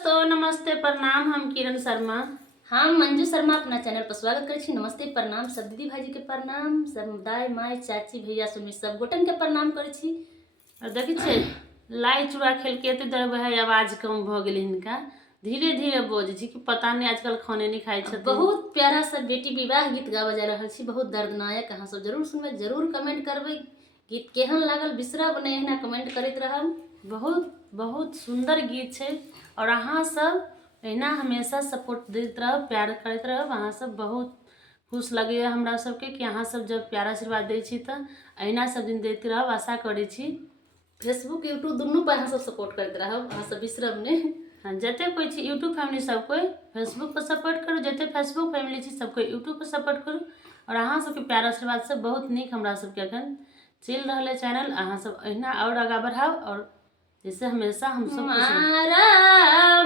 दोस्तों, नमस्ते प्रणाम। हम किरण शर्मा। हम मंजू शर्मा अपना चैनल पर स्वागत करे छी। नमस्ते प्रणाम सब दीदी भाजी के प्रणाम, सब दाई माय चाची भैया सुमी सब गोटन के प्रणाम करे छी। और देखी छे लाई चूड़ा खेल के एते देर है आवाज कम भ गेल हिनका। धीरे धीरे बोझ छी कि पता नहीं आजकल खाने नहीं खाई छथिन। बहुत प्यारा सा बेटी विवाह गीत गावे जा रहल छी, बहुत दर्दनायक। अहाँ सब जरूर सुनबे, जरूर कमेंट करबे गीत केहन लागल बिसरब नहीं, एहना कमेंट करैत रहब। बहुत बहुत सुंदर गीत है और अहाँ सब एना हमेशा सपोर्ट देत रहब, प्यार करते रहब। अहाँ सब बहुत खुश लगे हमरा सबके कि अहाँ सब जब प्यार आशीर्वाद दै छी त एना सब दिन देते रहब, आशा करै छी। फेसबुक यूट्यूब दोनों पर अहाँ सब सपोर्ट करते रहब, अहाँ सब बिसरब नहीं। हाँ, जते कोई छी यूट्यूब फैमिली सब कोई फेसबुक पर सपोर्ट करू, जते फेसबुक फैमिली छी सब कोई यूट्यूब पर सपोर्ट करू। और अहाँ सबके प्यार आशीर्वाद से बहुत निक हमरा सबके अखन चल रहा है चैनल। अहाँ सब एहना और आगा बढ़ाओ और जैसे हमेशा हम सब मारा